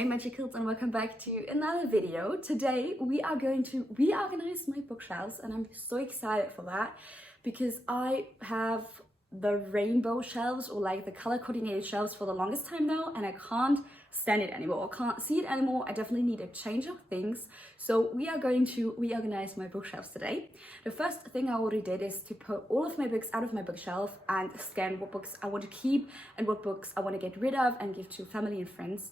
Hey Magicals, and welcome back to another video. Today we are going to reorganize my bookshelves, and I'm so excited for that because I have the rainbow shelves, or like the color coordinated shelves, for the longest time now, and I can't stand it anymore. I can't see it anymore. I definitely need a change of things. So we are going to reorganize my bookshelves today. The first thing I already did is to put all of my books out of my bookshelf and scan what books I want to keep and what books I want to get rid of and give to family and friends.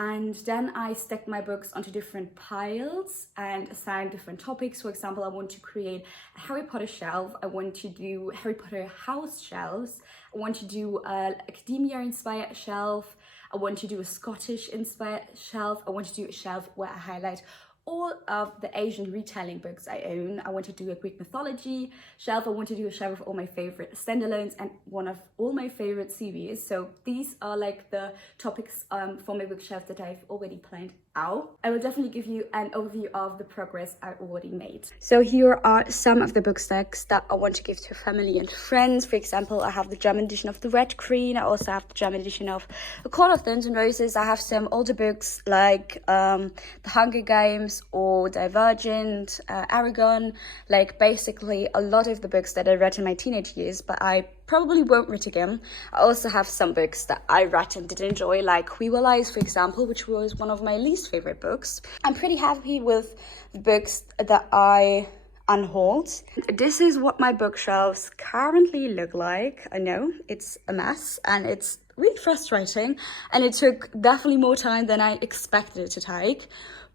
And then I stacked my books onto different piles and assigned different topics. For example, I want to create a Harry Potter shelf. I want to do Harry Potter house shelves. I want to do an academia inspired shelf. I want to do a Scottish inspired shelf. I want to do a shelf where I highlight all of the Asian retelling books I own. I want to do a Greek mythology shelf. I want to do a shelf of all my favorite standalones and one of all my favorite series. So these are like the topics for my bookshelf that I've already planned out. I will definitely give you an overview of the progress I already made. So here are some of the book stacks that I want to give to family and friends. For example, I have the German edition of The Red Queen. I also have the German edition of A Court of Thorns and Roses. I have some older books like The Hunger Games or Divergent, Aragon, like basically a lot of the books that I read in my teenage years, but I probably won't read again. I also have some books that I read and did enjoy, like Reorganize, for example, which was one of my least favorite books. I'm pretty happy with the books that I unhauled. This is what my bookshelves currently look like. I know it's a mess and it's really frustrating, and it took definitely more time than I expected it to take.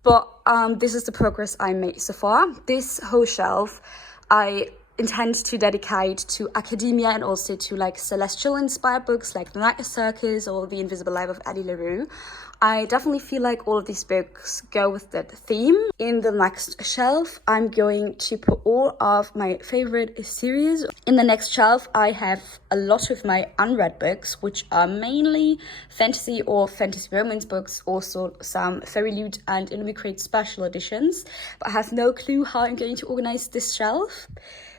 But this is the progress I made so far. This whole shelf I intend to dedicate to academia and also to like celestial inspired books like The Night Circus or The Invisible Life of Addie LaRue. I definitely feel like all of these books go with that theme. In the next shelf, I'm going to put all of my favorite series. In the next shelf, I have a lot of my unread books, which are mainly fantasy or fantasy romance books, also some Fairy Loot and Illumicrate special editions. But I have no clue how I'm going to organize this shelf.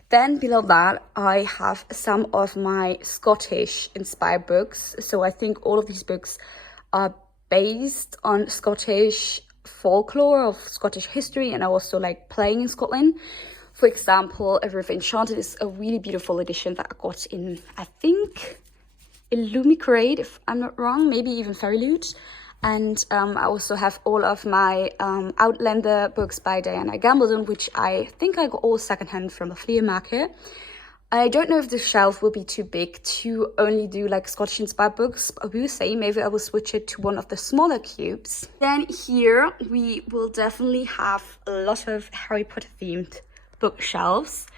Then below that, I have some of my Scottish inspired books. So I think all of these books are based on Scottish folklore, of Scottish history, and I also like playing in Scotland. For example, A River Enchanted is a really beautiful edition that I got in, I think, Illumicrate, if I'm not wrong, maybe even Fairy Loot. And I also have all of my Outlander books by Diana Gambledon, which I think I got all secondhand from a flea market. I don't know if the shelf will be too big to only do like Scottish inspired books, but we will see. Maybe I will switch it to one of the smaller cubes. Then here we will definitely have a lot of Harry Potter themed bookshelves.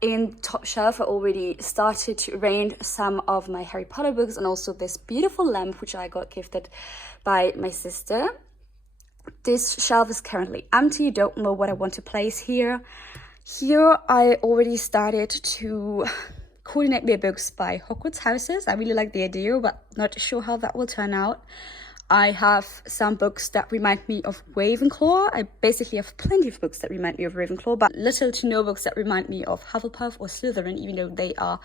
In top shelf, I already started to arrange some of my Harry Potter books and also this beautiful lamp, which I got gifted by my sister. This shelf is currently empty. Don't know what I want to place here. Here, I already started to coordinate my books by Hogwarts houses. I really like the idea, but not sure how that will turn out. I have some books that remind me of Ravenclaw. I basically have plenty of books that remind me of Ravenclaw, but little to no books that remind me of Hufflepuff or Slytherin, even though they are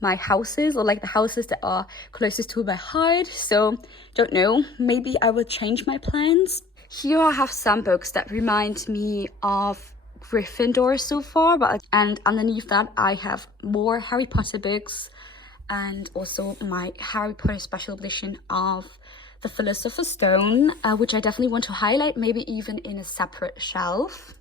my houses, or like the houses that are closest to my heart. So, don't know. Maybe I will change my plans. Here I have some books that remind me of Gryffindor so far, and underneath that I have more Harry Potter books and also my Harry Potter special edition of The Philosopher's Stone, which I definitely want to highlight, maybe even in a separate shelf.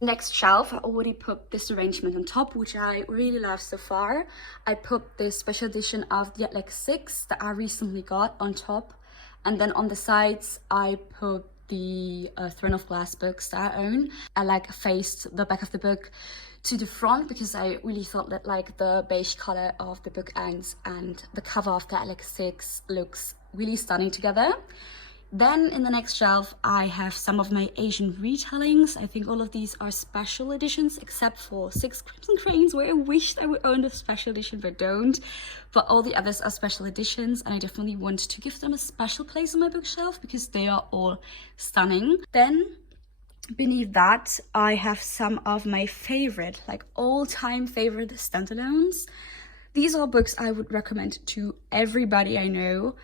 Next shelf, I already put this arrangement on top, which I really love so far. I put this special edition of The Atlantic 6 that I recently got on top, and then on the sides I put the Throne of Glass books that I own. I like faced the back of the book to the front because I really thought that like the beige color of the book ends and the cover of the Atlantic 6 looks really stunning together. Then in the next shelf, I have some of my Asian retellings. I think all of these are special editions, except for Six Crimson Cranes, where I wished I would own the special edition, but don't. But all the others are special editions, and I definitely want to give them a special place on my bookshelf because they are all stunning. Then beneath that, I have some of my favorite, like all-time favorite standalones. These are books I would recommend to everybody I know.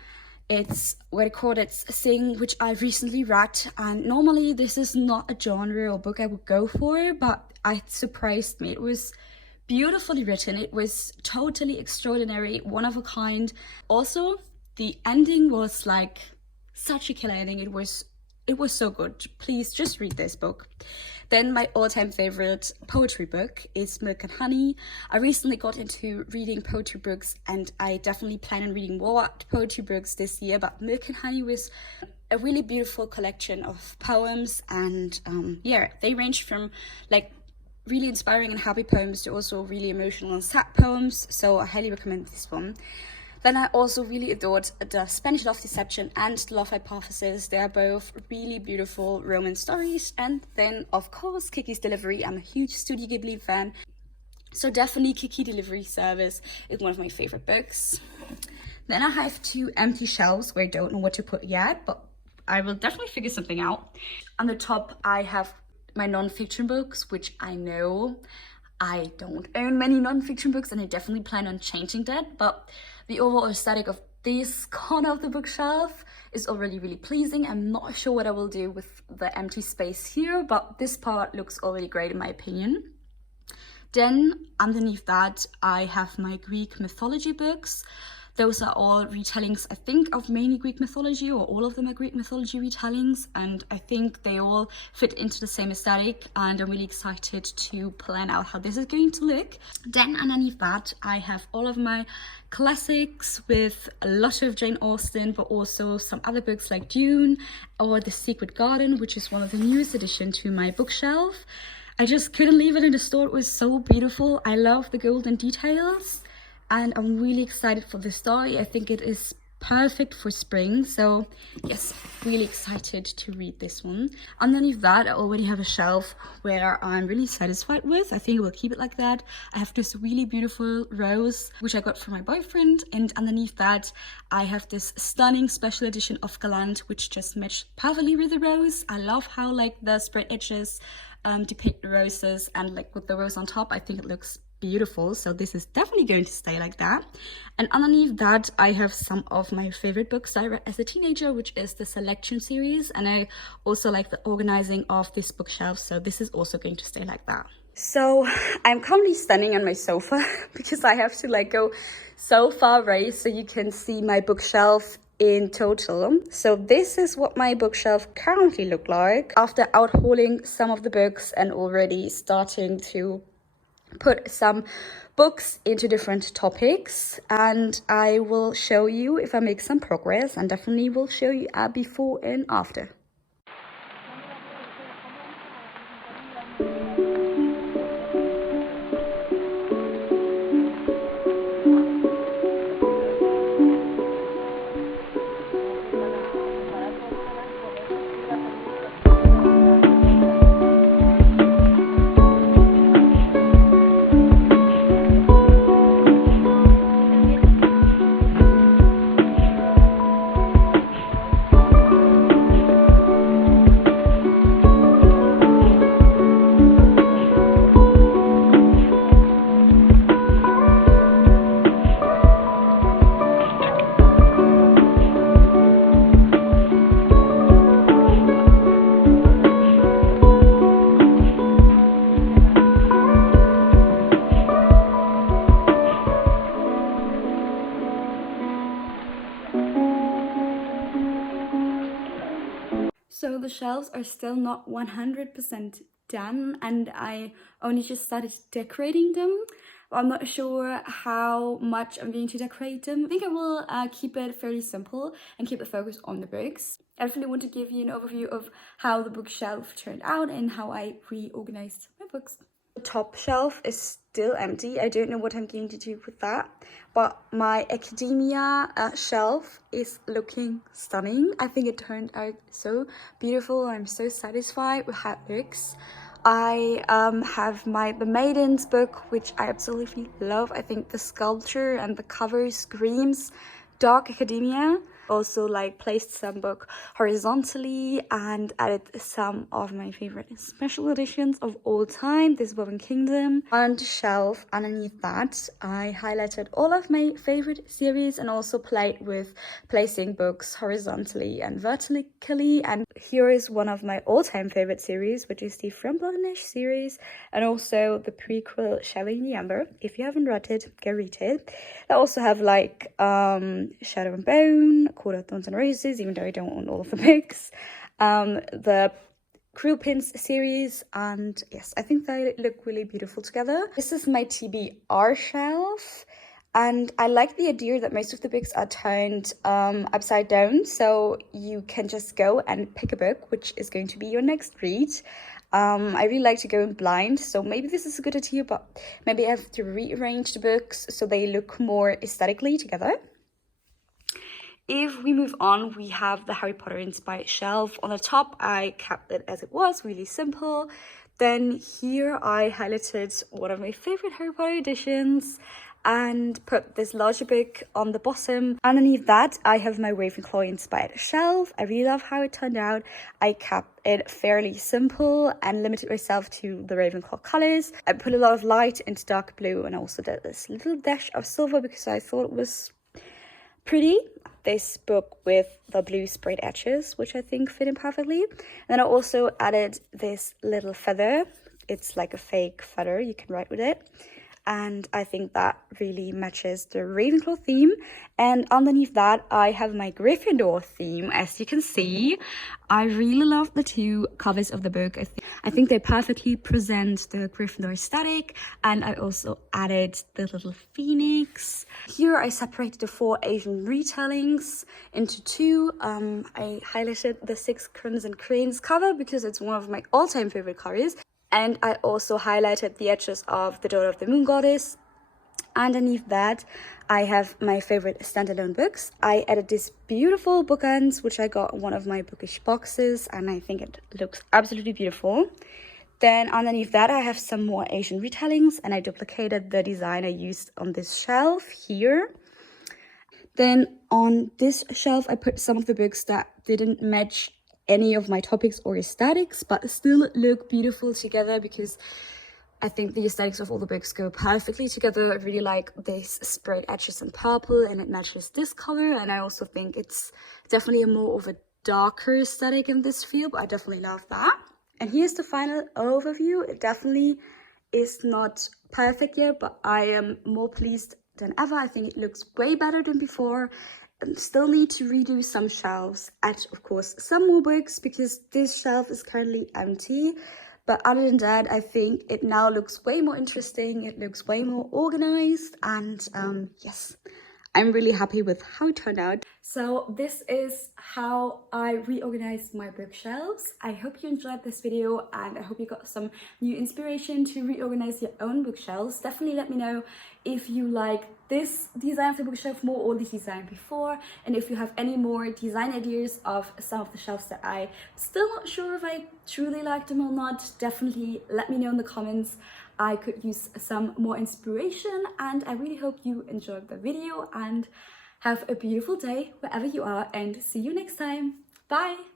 It's what I call it's a thing which I recently read, and normally this is not a genre or book I would go for, but it surprised me. It was beautifully written, it was totally extraordinary, one of a kind. Also, the ending was like such a killer ending. It was so good. Please just read this book. Then my all-time favorite poetry book is Milk and Honey. I recently got into reading poetry books, and I definitely plan on reading more poetry books this year, but Milk and Honey was a really beautiful collection of poems, and yeah, they range from like really inspiring and happy poems to also really emotional and sad poems, so I highly recommend this one. Then I also really adored the Spanish Love Deception and the Love Hypothesis. They are both really beautiful romance stories. And then, of course, Kiki's Delivery. I'm a huge Studio Ghibli fan, so definitely Kiki Delivery Service is one of my favorite books. Then I have 2 empty shelves where I don't know what to put yet, but I will definitely figure something out. On the top, I have my non-fiction books, which I know I don't own many non-fiction books, and I definitely plan on changing that, but the overall aesthetic of this corner of the bookshelf is already really pleasing. I'm not sure what I will do with the empty space here, but this part looks already great in my opinion. Then underneath that, I have my Greek mythology books. Those are all retellings, I think, of mainly Greek mythology, or all of them are Greek mythology retellings, and I think they all fit into the same aesthetic, and I'm really excited to plan out how this is going to look. Then underneath that, I have all of my classics with a lot of Jane Austen, but also some other books like Dune or The Secret Garden, which is one of the newest additions to my bookshelf. I just couldn't leave it in the store. It was so beautiful. I love the golden details. And I'm really excited for the story. I think it is perfect for spring. So yes, really excited to read this one. Underneath that, I already have a shelf where I'm really satisfied with. I think I will keep it like that. I have this really beautiful rose, which I got from my boyfriend. And underneath that, I have this stunning special edition of Gallant, which just matched perfectly with the rose. I love how like the spread edges depict the roses, and like with the rose on top, I think it looks beautiful, so this is definitely going to stay like that. And underneath that, I have some of my favorite books that I read as a teenager, which is the Selection series, and I also like the organizing of this bookshelf, so this is also going to stay like that. So I'm currently standing on my sofa because I have to like go so far away so you can see my bookshelf in total. So this is what my bookshelf currently look like after outhauling some of the books and already starting to put some books into different topics, and I will show you if I make some progress, and definitely will show you a before and after. So the shelves are still not 100% done, and I only just started decorating them. I'm not sure how much I'm going to decorate them. I think I will keep it fairly simple and keep the focus on the books. I definitely want to give you an overview of how the bookshelf turned out and how I reorganized my books. The top shelf is still empty. I don't know what I'm going to do with that, but my academia shelf is looking stunning. I think it turned out so beautiful. I'm so satisfied with how it looks. I have the Maidens book, which I absolutely love. I think the sculpture and the cover screams dark academia. Also like placed some book horizontally and added some of my favorite special editions of all time, this Woven Kingdom. On the shelf underneath that, I highlighted all of my favorite series and also played with placing books horizontally and vertically. And here is one of my all-time favorite series, which is the From Blood and Ash series, and also the prequel Shadowing the Ember. If you haven't read it, go read it. They also have like Shadow and Bone, Court of Thorns and Roses, even though I don't own all of the books. The Cruel Pins series, and yes, I think they look really beautiful together. This is my TBR shelf, and I like the idea that most of the books are turned upside down, so you can just go and pick a book, which is going to be your next read. I really like to go in blind, so maybe this is a good idea, but maybe I have to rearrange the books so they look more aesthetically together. If we move on, we have the Harry Potter inspired shelf. On the top, I kept it as it was, really simple. Then here I highlighted one of my favorite Harry Potter editions and put this larger book on the bottom. Underneath that, I have my Ravenclaw inspired shelf. I really love how it turned out. I kept it fairly simple and limited myself to the Ravenclaw colors. I put a lot of light into dark blue and also did this little dash of silver because I thought it was pretty. This book with the blue sprayed edges, which I think fit in perfectly. And then I also added this little feather. It's like a fake feather, you can write with it. And I think that really matches the Ravenclaw theme. And underneath that, I have my Gryffindor theme, as you can see. I really love the two covers of the book. I think they perfectly present the Gryffindor aesthetic. And I also added the little phoenix. Here I separated the 4 Asian retellings into 2. I highlighted the 6 Crimson Cranes cover because it's one of my all-time favorite covers. And I also highlighted the edges of the Daughter of the Moon Goddess. Underneath that, I have my favorite standalone books. I added this beautiful bookends, which I got in one of my bookish boxes, and I think it looks absolutely beautiful. Then underneath that, I have some more Asian retellings, and I duplicated the design I used on this shelf here. Then on this shelf, I put some of the books that didn't match any of my topics or aesthetics, but still look beautiful together because I think the aesthetics of all the books go perfectly together. I really like this sprayed edges in purple and it matches this color, and I also think it's definitely a more of a darker aesthetic in this feel, but I definitely love that. And here's the final overview. It definitely is not perfect yet, but I am more pleased than ever. I think it looks way better than before. Still need to redo some shelves, add of course some more books because this shelf is currently empty, but other than that I think it now looks way more interesting, it looks way more organized, and yes, I'm really happy with how it turned out. So this is how I reorganized my bookshelves. I hope you enjoyed this video and I hope you got some new inspiration to reorganize your own bookshelves. Definitely let me know if you like this design of the bookshelf more or the design before, and if you have any more design ideas of some of the shelves that I'm still not sure if I truly like them or not. Definitely let me know in the comments. I could use some more inspiration, and I really hope you enjoyed the video and have a beautiful day wherever you are, and see you next time. Bye!